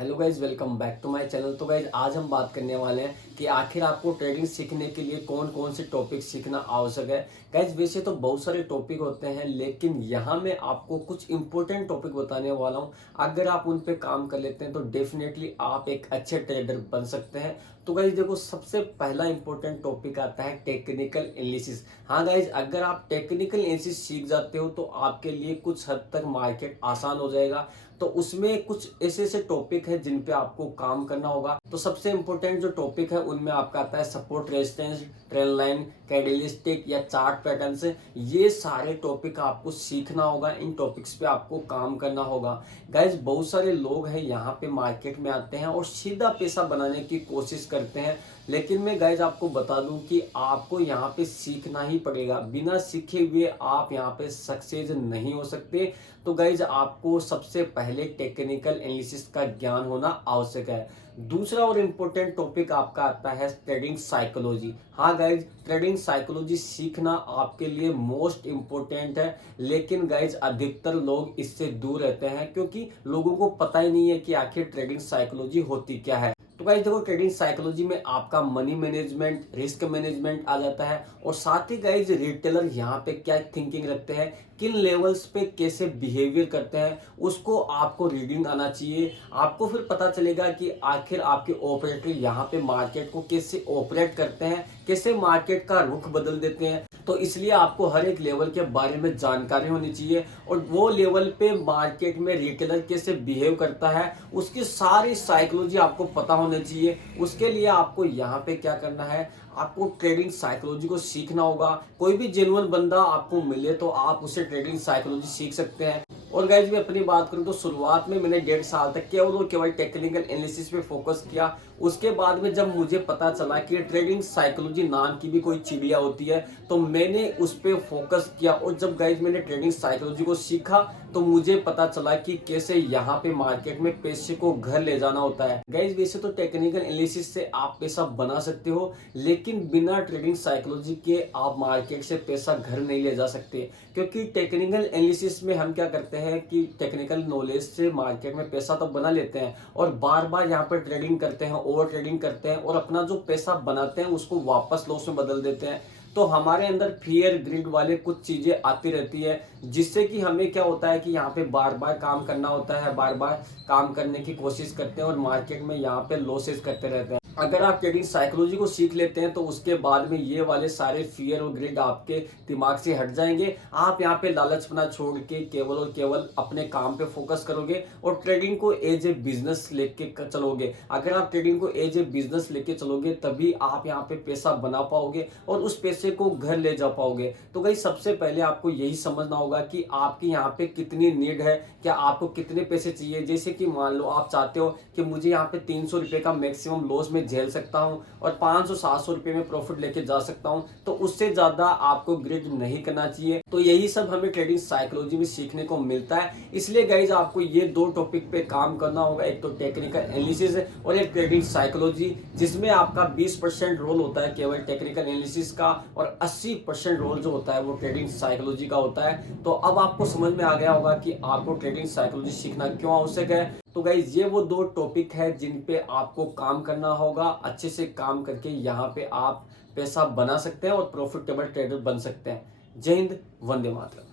Hello guys, welcome back to my channel. तो guys आज हम बात करने वाले हैं कि आखिर आपको ट्रेडिंग सीखने के लिए कौन कौन से टॉपिक सीखना आवश्यक है। गाइज वैसे तो बहुत सारे टॉपिक होते हैं, लेकिन यहाँ मैं आपको कुछ इंपॉर्टेंट टॉपिक बताने वाला हूँ। अगर आप उन पे काम कर लेते हैं तो डेफिनेटली आप एक अच्छे ट्रेडर बन सकते हैं। तो गाइज देखो, सबसे पहला इंपॉर्टेंट टॉपिक आता है टेक्निकल एनालिसिस। हाँ गाइज, अगर आप टेक्निकल एनालिसिस सीख जाते हो तो आपके लिए कुछ हद तक मार्केट आसान हो जाएगा। तो उसमें कुछ ऐसे ऐसे टॉपिक है जिन पे आपको काम करना होगा। तो सबसे इंपॉर्टेंट जो टॉपिक है उनमें आपका आता है support, resistance, trend line, candlestick या चार्ट पैटर्न्स। ये सारे टॉपिक आपको सीखना होगा, इन टॉपिक्स पे आपको काम करना होगा। गाइज बहुत सारे लोग हैं यहाँ पे मार्केट में आते हैं और सीधा पैसा बनाने की कोशिश करते हैं, लेकिन मैं गाइज आपको बता दूं कि आपको यहाँ पे सीखना ही पड़ेगा। बिना सीखे हुए आप यहाँ पे सक्सेस नहीं हो सकते। तो गाइज आपको सबसे पहले टेक्निकल एनालिसिस का ज्ञान होना आवश्यक है। दूसरा और इम्पोर्टेंट टॉपिक आपका आता है ट्रेडिंग साइकोलॉजी। हाँ गाइज, ट्रेडिंग साइकोलॉजी सीखना आपके लिए मोस्ट इम्पोर्टेंट है, लेकिन गाइज अधिकतर लोग इससे दूर रहते हैं क्योंकि लोगों को पता ही नहीं है कि आखिर ट्रेडिंग साइकोलॉजी होती क्या है। तो गाइस देखो, ट्रेडिंग साइकोलॉजी में आपका मनी मैनेजमेंट, रिस्क मैनेजमेंट आ जाता है, और साथ ही गाइस रिटेलर यहाँ पे क्या थिंकिंग रखते हैं, किन लेवल्स पे कैसे बिहेवियर करते हैं, उसको आपको रीडिंग आना चाहिए। आपको फिर पता चलेगा कि आखिर आपके ऑपरेटर यहाँ पे मार्केट को कैसे ऑपरेट करते हैं, कैसे मार्केट का रुख बदल देते हैं। तो इसलिए आपको हर एक लेवल के बारे में जानकारी होनी चाहिए, और वो लेवल पे मार्केट में रिटेलर कैसे बिहेव करता है उसकी सारी साइकोलॉजी आपको पता होनी चाहिए। उसके लिए आपको यहाँ पे क्या करना है, आपको ट्रेडिंग साइकोलॉजी को सीखना होगा। कोई भी जेन्युइन बंदा आपको मिले तो आप उसे ट्रेडिंग साइकोलॉजी सीख सकते हैं। और गाइज मैं अपनी बात करूं तो शुरुआत में मैंने 1.5 साल तक केवल और केवल टेक्निकल एनालिसिस पे फोकस किया। उसके बाद में जब मुझे पता चला कि ट्रेडिंग साइकोलॉजी नाम की भी कोई चिड़िया होती है, तो मैंने उस पर फोकस किया। और जब गाइज मैंने ट्रेडिंग साइकोलॉजी को सीखा तो मुझे पता चला कि कैसे यहाँ पे मार्केट में पैसे को घर ले जाना होता है। गाइज वैसे तो टेक्निकल एनालिसिस से आप पैसा बना सकते हो, लेकिन बिना ट्रेडिंग साइकोलॉजी के आप मार्केट से पैसा घर नहीं ले जा सकते। क्योंकि टेक्निकल एनालिसिस में हम क्या करते हैं कि टेक्निकल नॉलेज से मार्केट में पैसा तो बना लेते हैं, और बार बार यहाँ पर ट्रेडिंग करते हैं, ओवर ट्रेडिंग करते हैं, और अपना जो पैसा बनाते हैं उसको वापस लॉस में बदल देते हैं। तो हमारे अंदर फियर, ग्रिड वाले कुछ चीजें आती रहती है, जिससे कि हमें क्या होता है कि यहाँ पे बार बार काम करना होता है, बार बार काम करने की कोशिश करते हैं और मार्केट में यहाँ पे लॉसेस करते रहते हैं। अगर आप ट्रेडिंग साइकोलॉजी को सीख लेते हैं तो उसके बाद में ये वाले सारे फियर और ग्रिड आपके दिमाग से हट जाएंगे। आप यहाँ पे लालचपना छोड़ के केवल और केवल अपने काम पे फोकस करोगे और ट्रेडिंग को एज ए बिजनेस लेके चलोगे। अगर आप ट्रेडिंग को एज ए बिजनेस लेके चलोगे तभी आप यहाँ पे पैसा बना पाओगे और उस पैसे को घर ले जा पाओगे। तो भाई सबसे पहले आपको यही समझना होगा कि आपकी यहाँ पे कितनी नीड है, क्या आपको कितने पैसे चाहिए। जैसे कि मान लो आप चाहते हो कि मुझे यहाँ पे 300 रुपए का मैक्सिमम लॉस में झेल सकता हूं और 500-700 रुपए में प्रॉफिट लेके जा सकता हूं, तो उससे ज्यादा आपको ग्रिड नहीं करना चाहिए। तो यही सब हमें ट्रेडिंग साइकोलॉजी में सीखने को मिलता है। इसलिए गाइज आपको ये दो टॉपिक पे काम करना होगा, एक तो टेक्निकल एनालिसिस और एक ट्रेडिंग साइकोलॉजी, जिसमें आपका 20% रोल होता है केवल टेक्निकल एनालिसिस का, और 80% रोल जो होता है वो ट्रेडिंग साइकोलॉजी का होता है। तो अब आपको समझ में आ गया होगा कि आपको ट्रेडिंग साइकोलॉजी सीखना क्यों आवश्यक है। तो गाइज ये वो दो टॉपिक है जिन पे आपको काम करना होगा। अच्छे से काम करके यहाँ पे आप पैसा बना सकते हैं और प्रॉफिटेबल ट्रेडर बन सकते हैं। जय हिंद, वंदे मातरम।